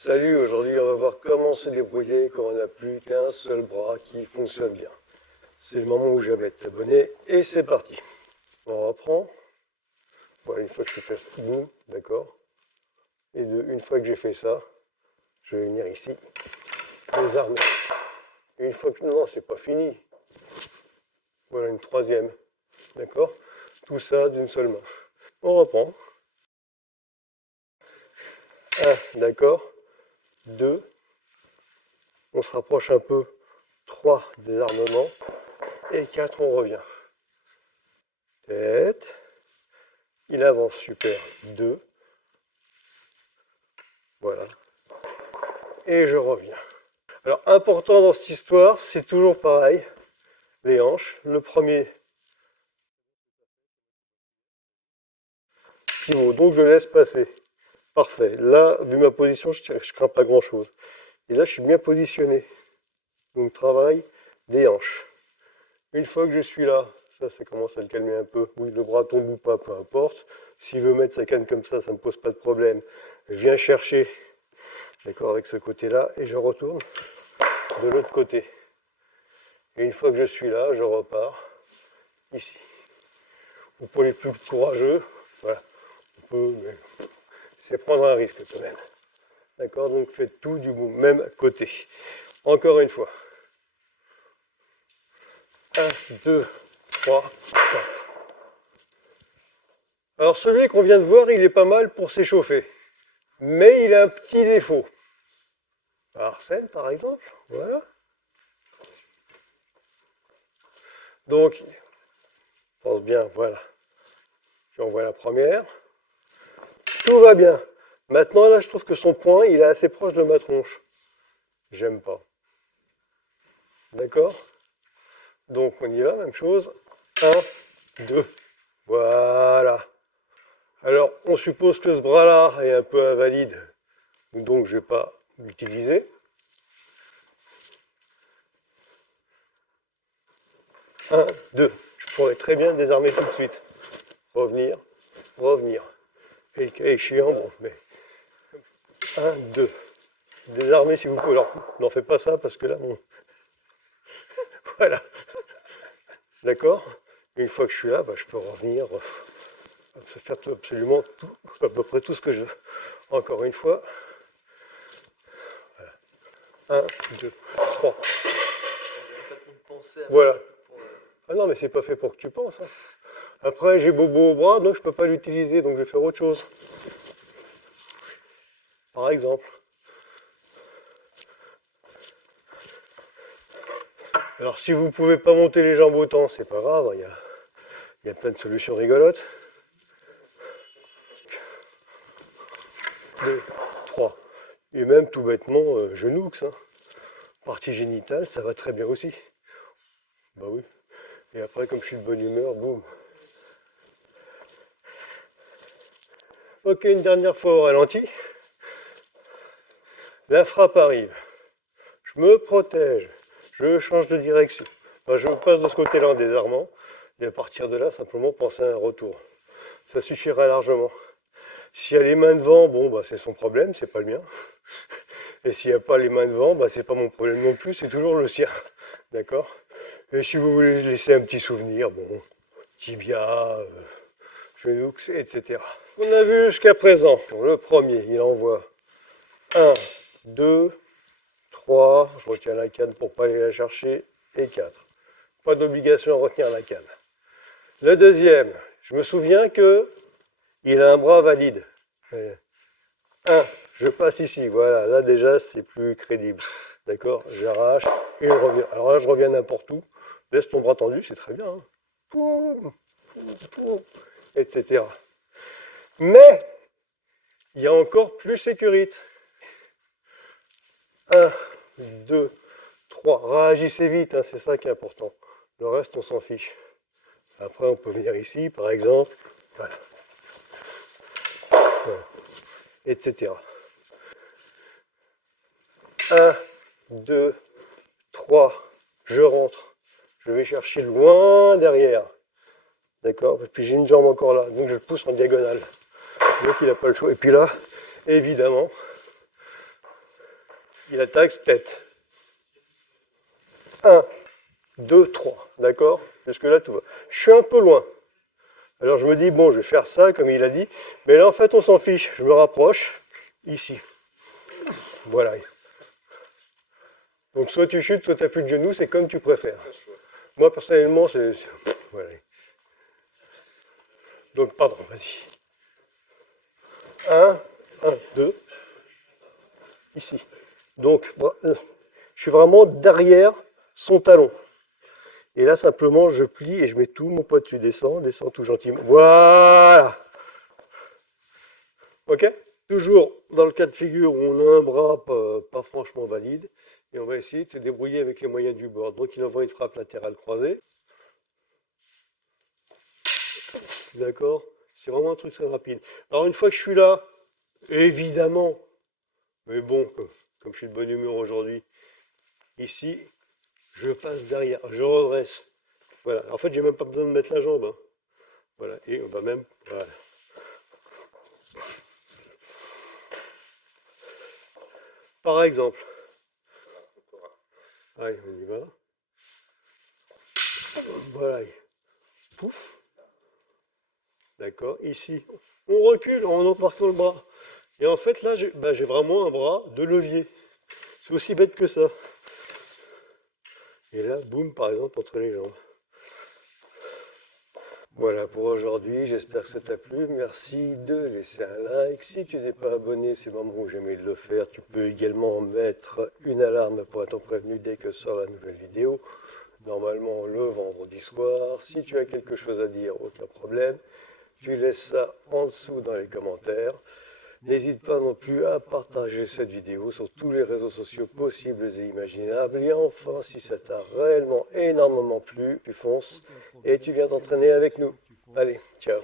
Salut, aujourd'hui on va voir comment se débrouiller quand on n'a plus qu'un seul bras qui fonctionne bien. C'est le moment où j'avais t'abonner et c'est parti. On reprend. Voilà, une fois que je fais boum, d'accord. Et une fois que j'ai fait ça, je vais venir ici, désarmer. Et une fois que non, c'est pas fini. Voilà une troisième, d'accord. Tout ça d'une seule main. On reprend. 1, d'accord. 2, on se rapproche un peu. 3, désarmement. Et 4, on revient. Tête. Il avance, super. 2. Voilà. Et je reviens. Alors, important dans cette histoire, c'est toujours pareil. Les hanches. Le premier pivot. Donc, je laisse passer. Parfait. Là, vu ma position, je ne crains pas grand-chose. Et là, je suis bien positionné. Donc, travail des hanches. Une fois que je suis là, ça commence à le calmer un peu. Oui, le bras tombe ou pas, peu importe. S'il veut mettre sa canne comme ça ne me pose pas de problème. Je viens chercher, d'accord, avec ce côté-là, et je retourne de l'autre côté. Et une fois que je suis là, je repars ici. Ou pour les plus courageux, voilà, on peut, mais c'est prendre un risque quand même. D'accord, donc faites tout du même côté. Encore une fois. 1, 2, 3, 4. Alors celui qu'on vient de voir, il est pas mal pour s'échauffer. Mais il a un petit défaut. Arsène, par exemple, voilà. Donc, pense bien, voilà. J'envoie la première. Tout va bien. Maintenant, là, je trouve que son point, il est assez proche de ma tronche. J'aime pas. D'accord? Donc, on y va, même chose. 1, 2. Voilà. Alors, on suppose que ce bras-là est un peu invalide. Donc, je ne vais pas l'utiliser. 1, 2. Je pourrais très bien désarmer tout de suite. Revenir, revenir. Et le cas échéant, bon, mais 1, 2. Désarmer si vous pouvez. Alors, n'en faites pas ça parce que là, bon. Voilà. D'accord? Une fois que je suis là, bah, je peux revenir, faire absolument tout, à peu près tout ce que je veux. Encore une fois. Voilà. 1, 2, 3. Voilà. Ah non, mais c'est pas fait pour que tu penses. Hein. Après, j'ai bobo au bras, donc je peux pas l'utiliser, donc je vais faire autre chose. Par exemple. Alors, si vous pouvez pas monter les jambes autant, c'est pas grave, il y a plein de solutions rigolotes. 2, 3. Et même tout bêtement, genoux, hein. Partie génitale, ça va très bien aussi. Bah oui. Et après, comme je suis de bonne humeur, boum. Ok, une dernière fois au ralenti. La frappe arrive. Je me protège. Je change de direction. Enfin, je passe de ce côté-là en désarmant. Et à partir de là, simplement penser à un retour. Ça suffira largement. S'il y a les mains devant, bon, bah, c'est son problème, c'est pas le mien. Et s'il n'y a pas les mains devant, bah, c'est pas mon problème non plus, c'est toujours le sien. D'accord? Et si vous voulez laisser un petit souvenir, bon, tibia, genoux, etc. On a vu jusqu'à présent. Le premier, il envoie 1, 2, 3. Je retiens la canne pour ne pas aller la chercher. Et 4. Pas d'obligation à retenir la canne. Le deuxième, je me souviens que il a un bras valide. 1, je passe ici. Voilà, là déjà, c'est plus crédible. D'accord? J'arrache et je reviens. Alors là, je reviens n'importe où. Laisse ton bras tendu, c'est très bien. Hein. Poum, poum, etc. Mais, il y a encore plus sécurité. 1, 2, 3. Réagissez vite, hein, c'est ça qui est important. Le reste, on s'en fiche. Après, on peut venir ici, par exemple. Voilà. Voilà. Etc. 1, 2, 3. Je rentre. Je vais chercher loin derrière. D'accord? Et puis j'ai une jambe encore là. Donc je le pousse en diagonale. Donc il n'a pas le choix. Et puis là, évidemment, il attaque tête. 1, 2, 3. D'accord? Parce que là, tout va. Je suis un peu loin. Alors je me dis, bon, je vais faire ça, comme il a dit. Mais là, en fait, on s'en fiche. Je me rapproche, ici. Voilà. Donc soit tu chutes, soit tu n'as plus de genoux, c'est comme tu préfères. Moi, personnellement, c'est... Voilà. Donc, pardon, vas-y. 1, 2, ici. Donc, je suis vraiment derrière son talon. Et là, simplement, je plie et je mets tout mon poids dessus. Descends tout gentiment. Voilà. Ok? Toujours dans le cas de figure où on a un bras pas franchement valide. Et on va essayer de se débrouiller avec les moyens du bord. Donc, il envoie une frappe latérale croisée. D'accord? C'est vraiment un truc très rapide. Alors, une fois que je suis là, évidemment, mais bon, comme je suis de bonne humeur aujourd'hui, ici, je passe derrière, je redresse. Voilà. En fait, j'ai même pas besoin de mettre la jambe. Hein. Voilà. Et on va même. Voilà. Par exemple. Allez, on y va. Voilà. Pouf. D'accord. Ici, on recule en embarquant le bras. Et en fait, là, j'ai vraiment un bras de levier. C'est aussi bête que ça. Et là, boum, par exemple, entre les jambes. Voilà pour aujourd'hui, j'espère que ça t'a plu. Merci de laisser un like. Si tu n'es pas abonné, c'est le moment où j'aimais de le faire. Tu peux également mettre une alarme pour être prévenu dès que sort la nouvelle vidéo. Normalement le vendredi soir. Si tu as quelque chose à dire, aucun problème. Tu laisses ça en dessous dans les commentaires. N'hésite pas non plus à partager cette vidéo sur tous les réseaux sociaux possibles et imaginables. Et enfin, si ça t'a réellement énormément plu, tu fonces et tu viens t'entraîner avec nous. Allez, ciao.